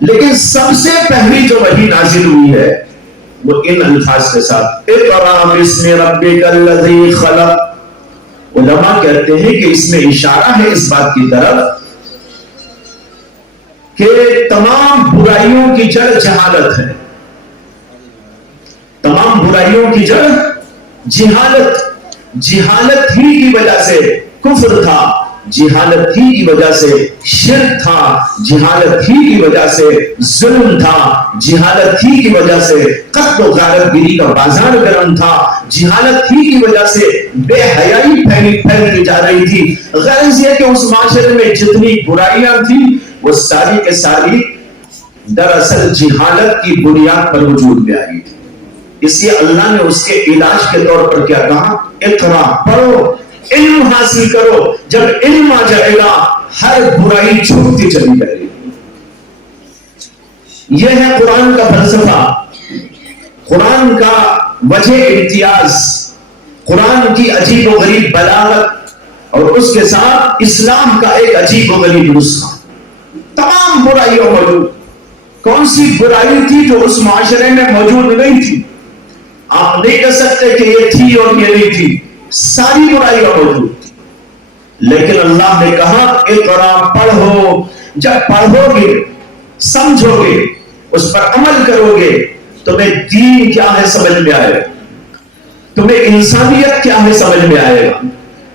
لیکن سب سے پہلی جو وحی نازل ہوئی ہے وہ ان الفاظ کے ساتھ، اقرأ باسم ربک الذی خلق۔ علماء کہتے ہیں کہ اس میں اشارہ ہے اس بات کی طرف کہ تمام برائیوں کی جڑ جہالت ہے، تمام برائیوں کی جڑ جہالت، جہالت ہی کی وجہ سے کفر تھا، جہالت ہی کی وجہ سے شرک تھا، جہالت ہی کی وجہ سے ظلم تھا، جہالت ہی کی وجہ سے قتل و غارت گیری کا بازار گرم تھا، جہالت ہی کی وجہ سے بے حیائی پھیلتی جا رہی تھی۔ غرض یہ کہ اس معاشرے میں جتنی برائیاں تھیں وہ ساری کے ساری دراصل جہالت کی بنیاد پر وجود میں آئی تھی۔ اس لیے اللہ نے اس کے علاج کے طور پر کیا کہا، اقرا، پڑھو، علم حاصل کرو۔ جب علم آ جائے گا ہر برائی چھوٹتی چلی جائے گی۔ یہ ہے قرآن کا فلسفہ، قرآن کا وجہ امتیاز، قرآن کی عجیب و غریب بلاغت، اور اس کے ساتھ اسلام کا ایک عجیب و غریب نسخہ۔ تمام برائیوں موجود، کون سی برائی تھی جو اس معاشرے میں موجود نہیں تھی؟ آپ نہیں کہہ سکتے کہ یہ تھی اور یہ نہیں تھی، ساری برائیاں موجود تھی، لیکن اللہ نے کہا اقرا، پڑھو۔ جب پڑھو گے، سمجھو گے، اس پر عمل کرو گے، تمہیں دین کیا ہے سمجھ میں آئے گا، تمہیں انسانیت کیا ہے سمجھ میں آئے گا،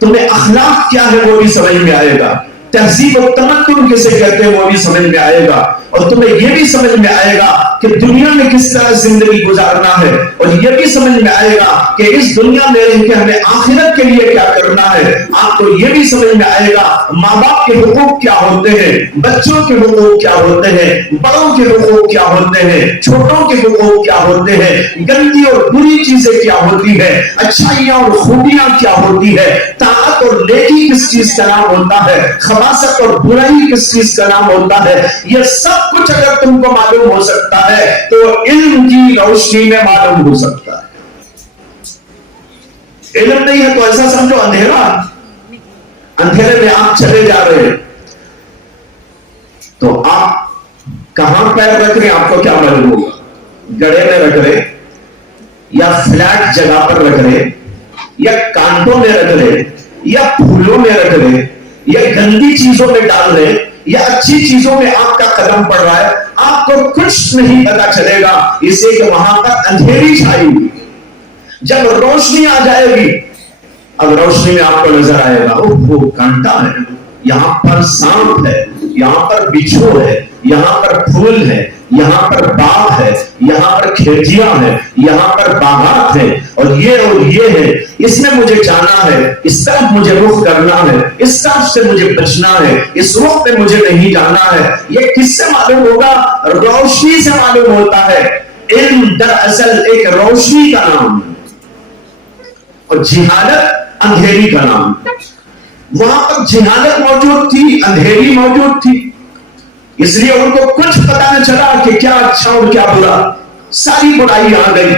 تمہیں اخلاق کیا ہے وہ بھی سمجھ میں آئے گا، تہذیب و تمدن کسے کہتے ہیں وہ بھی سمجھ میں آئے گا، اور تمہیں یہ بھی سمجھ میں آئے گا کہ دنیا میں کس طرح زندگی گزارنا ہے، اور یہ بھی سمجھ میں آئے گا کہ اس دنیا میں رہ کے ہمیں آخرت کے لیے کیا کرنا ہے۔ آپ کو یہ بھی سمجھ میں آئے گا ماں باپ کے حقوق کیا ہوتے ہیں، بچوں کے حقوق کیا ہوتے ہیں، بڑوں کے حقوق کیا ہوتے ہیں، چھوٹوں کے حقوق کیا ہوتے ہیں، گندی اور بری چیزیں کیا ہوتی ہے، اچھائیاں اور خوبیاں کیا ہوتی ہے، طاعت اور نیکی کس چیز کا نام ہوتا ہے، خباثت اور برائی کس چیز کا نام ہوتا ہے۔ یہ سب کچھ اگر تم کو معلوم ہو سکتا ہے تو علم کی روشنی میں معلوم ہو سکتا ہے۔ علم نہیں ہے تو ایسا سمجھو اندھیرا، اندھیرے میں آپ چلے جا رہے ہیں تو آپ کہاں پیر رکھ رہے ہیں آپ کو کیا معلوم ہوگا؟ گڑھے میں رکھ رہے یا فلیٹ جگہ پر رکھ رہے یا کانٹوں میں رکھ رہے یا پھولوں میں رکھ رہے یا گندی چیزوں میں ڈال رہے یا اچھی چیزوں میں آپ کا قدم پڑ رہا ہے، آپ کو کچھ نہیں پتا چلے گا، اسے کہ وہاں پر اندھیری چھائی ہوئی۔ جب روشنی آ جائے گی، اب روشنی میں آپ کو نظر آئے گا وہ کانٹا ہے، یہاں پر سانپ ہے، یہاں پر بچھو ہے، یہاں پر پھول ہے، یہاں پر باغ ہے، یہاں پر کھیتیاں ہیں، یہاں پر باغات ہیں، اور یہ ہے، اس میں مجھے جانا ہے، اس طرف مجھے رخ کرنا ہے، اس طرف سے مجھے بچنا ہے، اس وقت میں مجھے نہیں جانا ہے۔ یہ کس سے معلوم ہوگا؟ روشنی سے معلوم ہوتا ہے۔ علم دراصل ایک روشنی کا نام ہے اور جہالت اندھیری کا نام ہے۔ وہاں پر جہالت موجود تھی، اندھیری موجود تھی، اس لیے ان کو کچھ پتا نہ چلا کہ کیا اچھا اور کیا برا، ساری برائی آ گئی،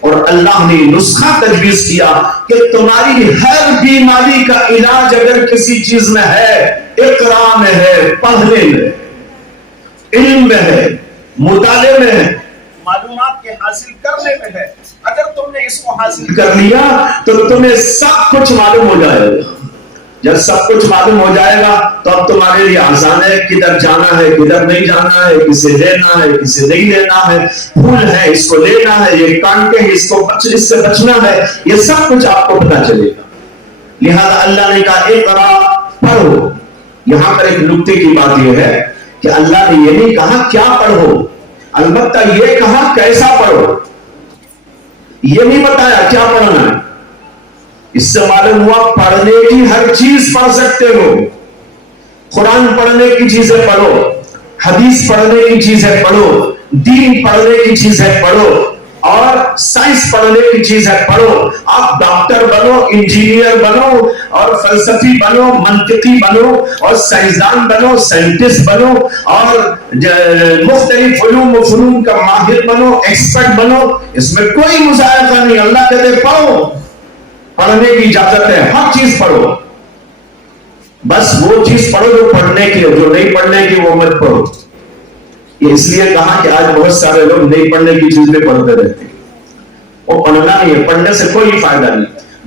اور اللہ نے نسخہ تجویز کیا کہ تمہاری ہر بیماری کا علاج اگر کسی چیز میں ہے، اقرا میں ہے، پڑھنے میں، علم میں ہے، مطالعے میں ہے، معلومات کے حاصل کرنے میں ہے۔ اگر تم نے اس کو حاصل کر لیا تو تمہیں سب کچھ معلوم ہو جائے گا۔ جب سب کچھ معلوم ہو جائے گا تو اب تمہارے لیے آسان ہے کدھر جانا ہے، کدھر نہیں جانا ہے، کسے لینا ہے، کسے نہیں لینا ہے، پھول ہے اس کو لینا ہے، یہ کانٹے ہیں اس سے بچنا ہے، یہ سب کچھ آپ کو پتا چلے گا۔ لہذا اللہ نے کہا اقرا، پڑھو۔ یہاں پر ایک نکتے کی بات یہ ہے کہ اللہ نے یہ نہیں کہا کیا پڑھو، البتہ یہ کہا کیسا پڑھو۔ یہ نہیں بتایا کیا پڑھنا ہے۔ اس سے معلوم ہوا پڑھنے کی ہر چیز پڑھ سکتے ہو، قرآن پڑھنے کی چیزیں پڑھو، حدیث پڑھنے کی چیزیں پڑھو، دین پڑھنے کی چیزیں پڑھو، اور سائنس پڑھنے کی چیزیں پڑھو۔ آپ ڈاکٹر بنو، انجینئر بنو، اور فلسفی بنو، منطقی بنو، اور سائنسدان بنو، سائنٹسٹ بنو، اور مختلف علوم و فنون کا ماہر بنو، ایکسپرٹ بنو، اس میں کوئی مذائقہ نہیں۔ اللہ کہتے پڑھو، پڑھنے کی اجازت ہے، ہر چیز پڑھو، بس وہ چیز پڑھو جو پڑھنے کی ہے، جو نہیں پڑھنے کی وہ مت پڑھو۔ یہ اس لیے کہا کہ آج بہت سارے لوگ نہیں پڑھنے کی چیز میں پڑھتے رہتے ہیں. وہ پڑھنا نہیں ہے، پڑھنے سے کوئی فائدہ نہیں.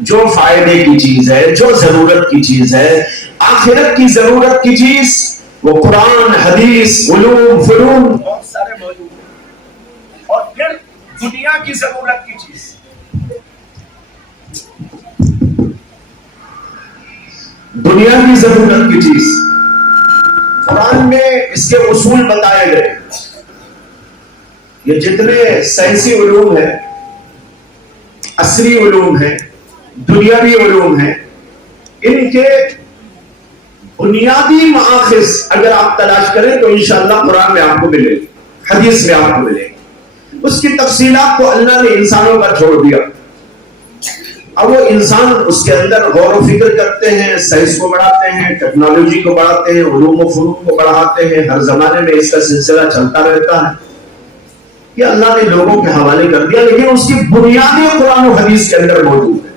جو فائدے کی چیز ہے، جو ضرورت کی چیز ہے، آخرت کی ضرورت کی چیز، وہ قرآن، حدیث، علوم، فنون بہت سارے موجود ہیں. اور پھر دنیا کی ضرورت کی چیز، دنیا کی ضرورت کی چیز قرآن میں اس کے اصول بتائے گئے. یہ جتنے سائنسی علوم ہیں، عصری علوم ہیں، دنیاوی علوم ہیں، ان کے بنیادی مآخذ اگر آپ تلاش کریں تو انشاءاللہ قرآن میں آپ کو ملے گی، حدیث میں آپ کو ملے گی. اس کی تفصیلات کو اللہ نے انسانوں پر چھوڑ دیا. اب وہ انسان اس کے اندر غور و فکر کرتے ہیں، سائنس کو بڑھاتے ہیں، ٹیکنالوجی کو بڑھاتے ہیں، علوم و فنون کو بڑھاتے ہیں. ہر زمانے میں اس کا سلسلہ چلتا رہتا ہے. یہ اللہ نے لوگوں کے حوالے کر دیا، لیکن اس کی بنیادی قرآن و حدیث کے اندر موجود ہے.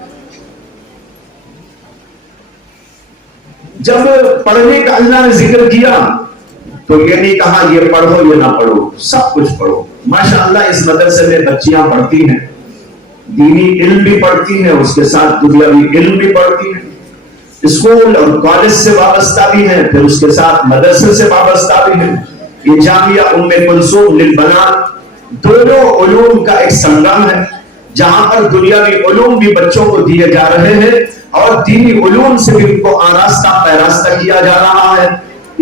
جب پڑھنے کا اللہ نے ذکر کیا تو یہ نہیں کہا یہ پڑھو یہ نہ پڑھو، سب کچھ پڑھو. ماشاءاللہ اس مدرسے میں بچیاں پڑھتی ہیں، دینی علم بھی پڑھتی ہیں، اس کے ساتھ دنیاوی علم بھی پڑھتی ہیں. اسکول اور کالج سے وابستہ بھی ہیں، پھر اس کے ساتھ مدرسے سے وابستہ بھی ہیں. یہ جامعہ ام کلثوم للبنات دونوں علوم کا ایک سنگم ہے، جہاں پر دنیاوی علوم بھی بچوں کو دیے جا رہے ہیں اور دینی علوم سے بھی ان کو آراستہ پیراستہ کیا جا رہا ہے.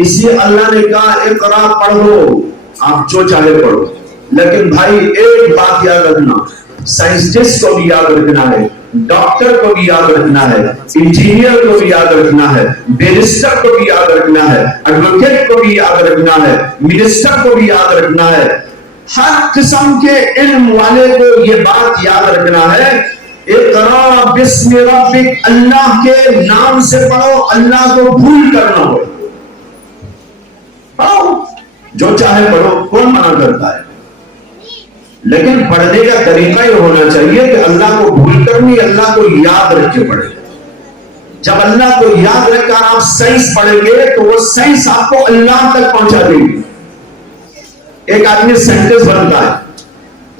اس لیے اللہ نے کہا اقرا، پڑھو، آپ جو چاہے پڑھو. لیکن بھائی ایک بات یاد رکھنا، سائنسٹسٹ کو بھی یاد رکھنا ہے، ڈاکٹر کو بھی یاد رکھنا ہے، انجینئر کو بھی یاد رکھنا ہے، بیرسٹر کو بھی یاد رکھنا ہے، ایڈوکیٹ کو بھی یاد رکھنا ہے، منسٹر کو بھی یاد رکھنا ہے. ہر قسم کے علم والے کو یہ بات یاد رکھنا ہے، اقرا بسم ربک، اللہ کے نام سے پڑھو، اللہ کو بھول کر نہ پڑھو. پڑھو جو چاہے پڑھو، کون منع کرتا ہے؟ لیکن پڑھنے کا طریقہ یہ ہونا چاہیے کہ اللہ کو بھول کر نہیں، اللہ کو یاد رکھ کے پڑھے. جب اللہ کو یاد رکھ کر آپ سائنس پڑھیں گے تو وہ سائنس آپ کو اللہ تک پہنچا دے گی. ایک آدمی سائنٹسٹ بنتا ہے،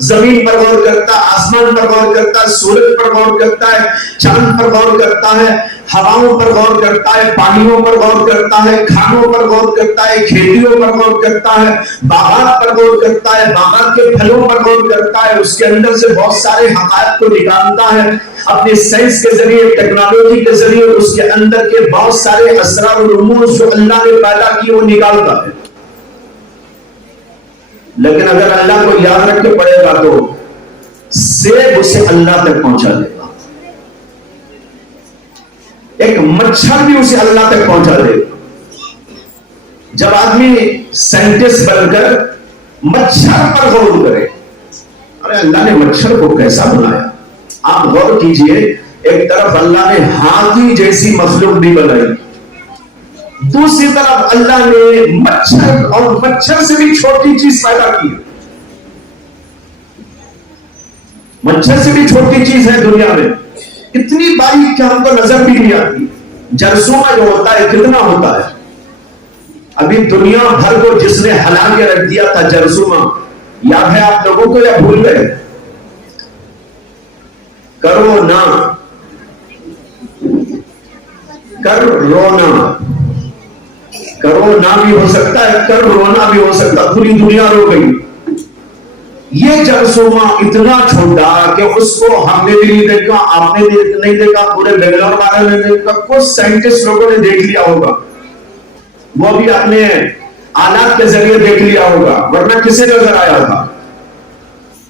زمین پر غور کرتا ہے، آسمان پر غور کرتا ہے، سورج پر غور کرتا ہے، چاند پر غور کرتا ہے، ہواؤں پر غور کرتا ہے، پانیوں پر غور کرتا ہے، کھانوں پر غور کرتا ہے، کھیتیوں پر غور کرتا ہے، باغات پر غور کرتا ہے، باغات کے پھلوں پر غور کرتا ہے. اس کے اندر سے بہت سارے حقائق کو نکالتا ہے. اپنی سائنس کے ذریعے، ٹیکنالوجی کے ذریعے اس کے اندر کے بہت سارے اسرار و رموز جو اللہ نے پیدا کیے وہ نکالتا ہے. لیکن اگر اللہ کو یاد رکھ کے پڑھے گا تو سیب اسے اللہ تک پہنچا دے گا. ایک مچھر بھی اسے اللہ تک پہنچا دے گا. جب آدمی سائنٹسٹ بن کر مچھر پر غور کرے، ارے اللہ نے مچھر کو کیسا بنایا، آپ غور کیجئے. ایک طرف اللہ نے ہاتھی جیسی مخلوق بھی بنائی، دوسری طرف اللہ نے مچھر اور مچھر سے بھی چھوٹی چیز پیدا کی. مچھر سے بھی چھوٹی چیز ہے دنیا میں، اتنی باریک کہ ہم کو نظر بھی نہیں آتی. جرثومہ جو ہوتا ہے کتنا ہوتا ہے، ابھی دنیا بھر کو جس نے ہلا کے رکھ دیا تھا جرثومہ، یاد ہے آپ لوگوں کو یا بھول گئے؟ کرونا، کرونا بھی ہو سکتا ہے، کرونا بھی ہو سکتا، پوری دنیا رو گئی. یہ جرثومہ اتنا چھوٹا کہ اس کو ہم نے بھی نہیں دیکھا، آپ نے نہیں دیکھا، پورے بنگلور والے نے دیکھا، کچھ سائنٹسٹ لوگوں نے دیکھ لیا ہوگا، وہ بھی اپنے آلات کے ذریعے دیکھ لیا ہوگا، ورنہ کسے نظر آیا تھا؟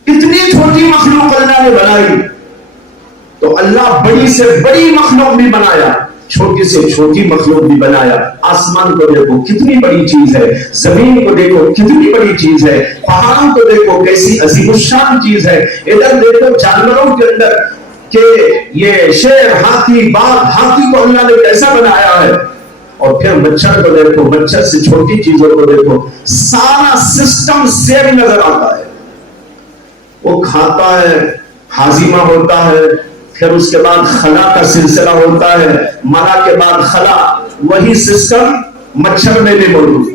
اتنی چھوٹی مخلوق اللہ نے بنائی. تو اللہ بڑی سے بڑی مخلوق بھی بنایا، چھوٹی سے چھوٹی مخلوق بھی بنایا. آسمان کو دیکھو کتنی بڑی چیز ہے، زمین کو دیکھو کتنی بڑی چیز ہے، پہاڑوں کو دیکھو کیسی عظیم الشان چیز ہے. ادھر دیکھو جانوروں کے اندر کہ یہ شیر، ہاتھی، باغ، ہاتھی کو اللہ نے کیسا بنایا ہے. اور پھر مچھر کو دیکھو، مچھر سے چھوٹی چیزوں کو دیکھو. سارا سسٹم سیم نظر آتا ہے. وہ کھاتا ہے، ہاضمہ ہوتا ہے، پھر اس کے بعد خلا کا سلسلہ ہوتا ہے، مرا کے بعد خلا. وہی سسٹم مچھر میں بھی موجود ہے.